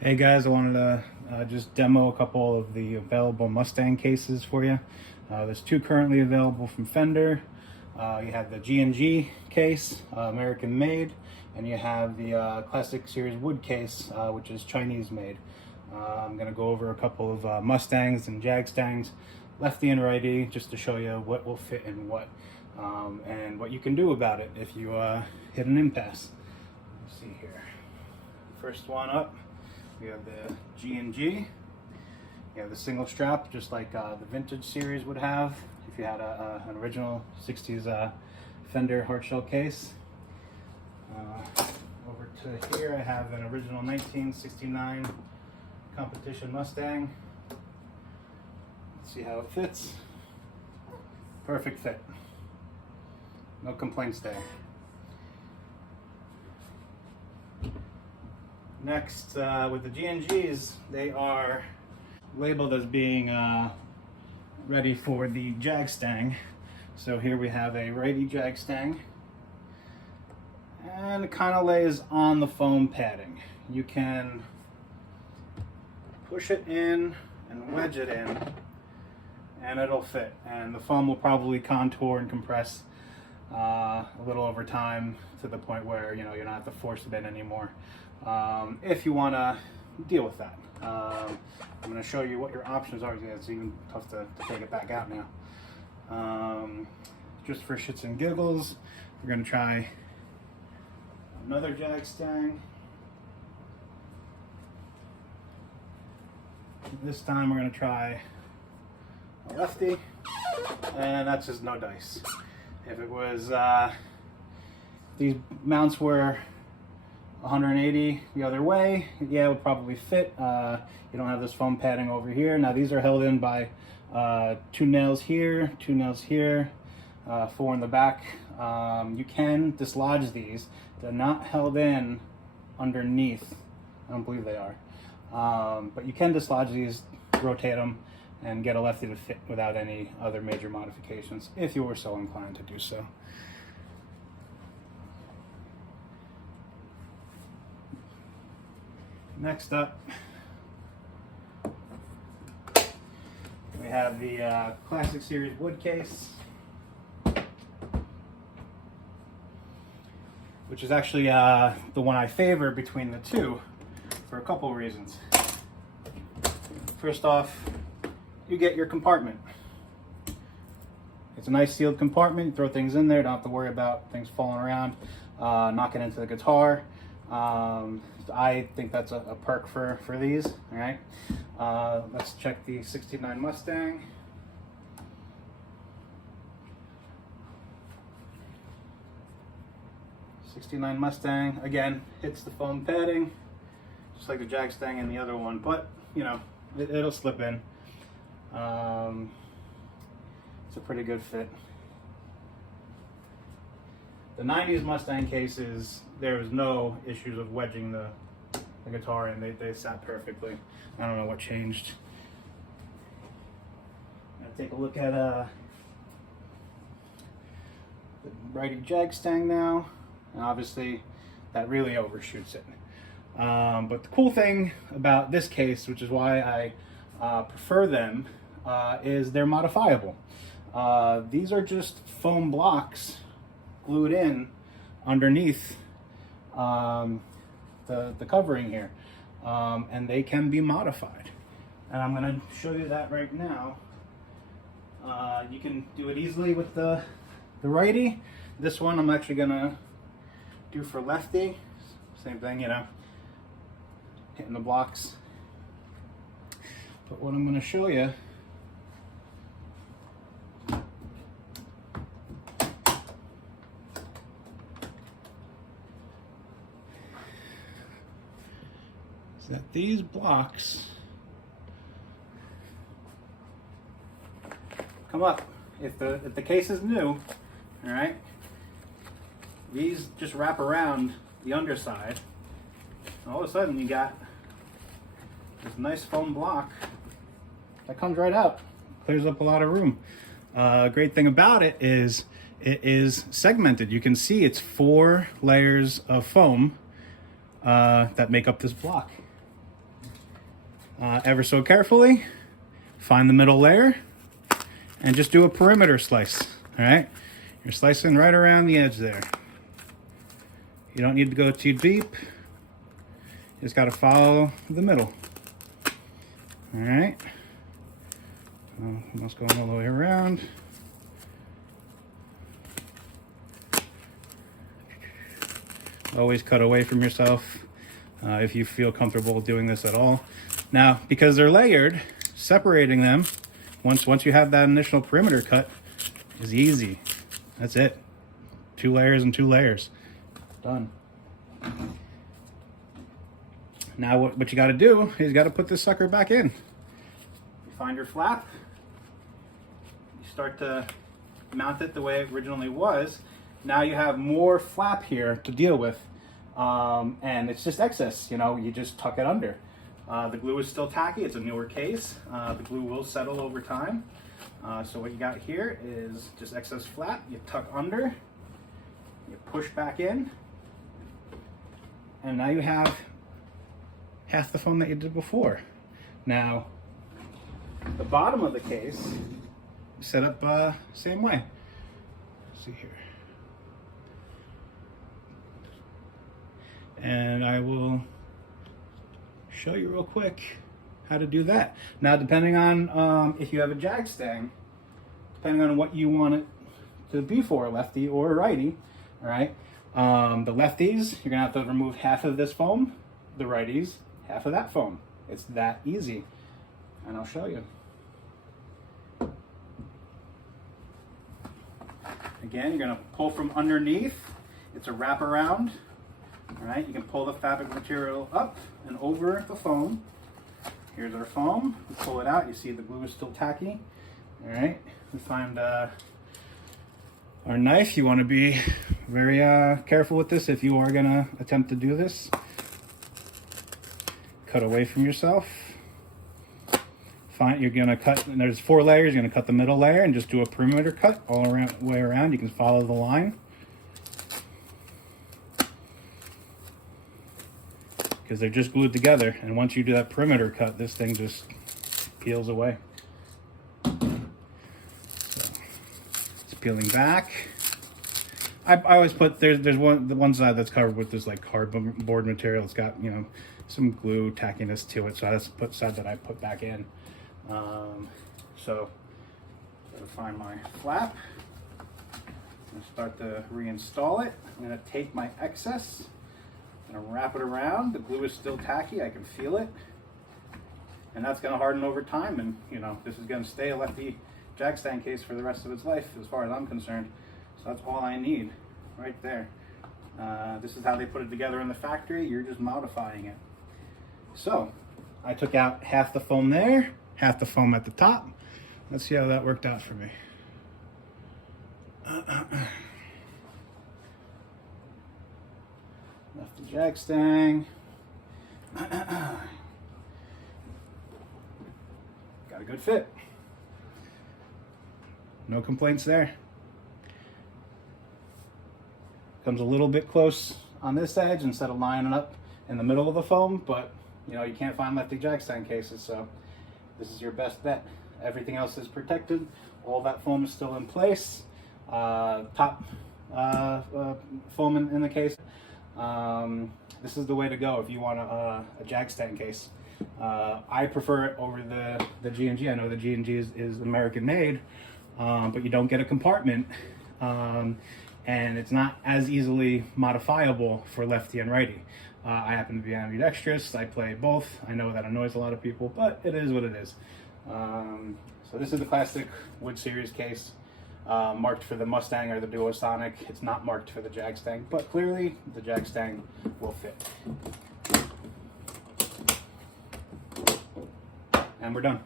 Hey guys, I wanted to just demo a couple of the available Mustang cases for you. There's two currently available from Fender. You have the G&G case, American made, and you have the Classic Series wood case, which is Chinese made. I'm going to go over a couple of Mustangs and Jag-Stangs, Lefty and Righty, just to show you what will fit in what, and what you can do about it if you hit an impasse. Let's see here. First one up. We have the G&G. You have the single strap, just like the vintage series would have if you had an original 60s Fender hardshell case. Over to here I have an original 1969 competition Mustang. Let's see how it fits. Perfect fit. No complaints there. Next, with the G&Gs, they are labeled as being ready for the Jag-Stang. So here we have a Righty Jag-Stang, and it kind of lays on the foam padding. You can push it in and wedge it in, and it'll fit. And the foam will probably contour and compress a little over time to the point where you don't have to force it in anymore. If you want to deal with that, I'm going to show you what your options are. It's even tough to take it back out now. Just for shits and giggles, we're going to try another Jag-Stang. This time we're going to try a Lefty, and that's just no dice. If it was these mounts were 180 the other way, yeah, it would probably fit. You don't have this foam padding over here. Now these are held in by 2 nails here, 2 nails here, 4 in the back. You can dislodge these. They're not held in underneath. I don't believe they are. But you can dislodge these, rotate them, and get a Lefty to fit without any other major modifications, if you were so inclined to do so. Next up, we have the Classic Series wood case, which is actually the one I favor between the two for a couple reasons. First off, you get your compartment. It's a nice sealed compartment. You throw things in there, don't have to worry about things falling around, knocking into the guitar. I think that's a perk for these. All right, let's check the 69 Mustang. '69 Mustang, again, hits the foam padding, just like the Jag-Stang and the other one, but it'll slip in. It's a pretty good fit. The 90s Mustang cases, there was no issues of wedging the guitar in. They sat perfectly. I don't know what changed. I'll take a look at the Righty Jag-Stang now, and obviously that really overshoots it. But the cool thing about this case, which is why I prefer them, is they're modifiable. These are just foam blocks glued in underneath the covering here, and they can be modified, and I'm going to show you that right now. You can do it easily with the Righty. This one I'm actually going to do for Lefty. Same thing, hitting the blocks. But what I'm going to show you that these blocks come up. If the case is new, all right, these just wrap around the underside. All of a sudden you got this nice foam block that comes right out, clears up a lot of room. Great thing about it is segmented. You can see it's 4 layers of foam that make up this block. ever so carefully, find the middle layer, and just do a perimeter slice, all right? You're slicing right around the edge there. You don't need to go too deep. You just gotta follow the middle. All right. Almost going all the way around. Always cut away from yourself if you feel comfortable doing this at all. Now, because they're layered, separating them, once you have that initial perimeter cut, is easy. That's it. 2 layers and 2 layers. Done. Now what you got to do is you got to put this sucker back in. You find your flap. You start to mount it the way it originally was. Now you have more flap here to deal with. And it's just excess, you know, you just tuck it under. The glue is still tacky, it's a newer case. The glue will settle over time. So what you got here is just excess flap. You tuck under, you push back in, and now you have half the foam that you did before. Now, the bottom of the case is set up same way. Let's see here. And I will show you real quick how to do that. Now, depending on if you have a Jag-Stang, depending on what you want it to be for, a lefty or a righty, all right? The lefties, you're gonna have to remove half of this foam. The righties, half of that foam. It's that easy, and I'll show you. Again, you're gonna pull from underneath. It's a wraparound. All right, you can pull the fabric material up and over the foam. Here's our foam. We pull it out. You see the glue is still tacky. All right, we find our knife. You want to be very careful with this if you are going to attempt to do this. Cut away from yourself. You're going to cut, and there's 4 layers. You're going to cut the middle layer and just do a perimeter cut all around, way around. You can follow the line. Because they're just glued together, and once you do that perimeter cut, this thing just peels away. So it's peeling back. I always put the one side that's covered with this like cardboard material. It's got, you know, some glue tackiness to it, so that's the side that I put back in. So gotta find my flap and start to reinstall it. I'm gonna take my excess. I'm gonna wrap it around. The glue is still tacky, I can feel it. And that's gonna harden over time, and you know, this is gonna stay a Lefty Jag-Stang case for the rest of its life, as far as I'm concerned. So that's all I need, right there. This is how they put it together in the factory. You're just modifying it. So, I took out half the foam there, half the foam at the top. Let's see how that worked out for me. Lefty Jag-Stang. Got a good fit. No complaints there. Comes a little bit close on this edge instead of lining up in the middle of the foam, but you know, you can't find Lefty Jag-Stang cases, so this is your best bet. Everything else is protected. All that foam is still in place. Top foam in the case. This is the way to go if you want a Jag-Stang case. I prefer it over the G&G. I know the G&G is American made, but you don't get a compartment, and it's not as easily modifiable for lefty and righty. I happen to be ambidextrous. I play both. I know that annoys a lot of people, but it is what it is. So this is the classic Wood Series case. Marked for the Mustang or the Duosonic. It's not marked for the Jag-Stang, but clearly the Jag-Stang will fit. And we're done.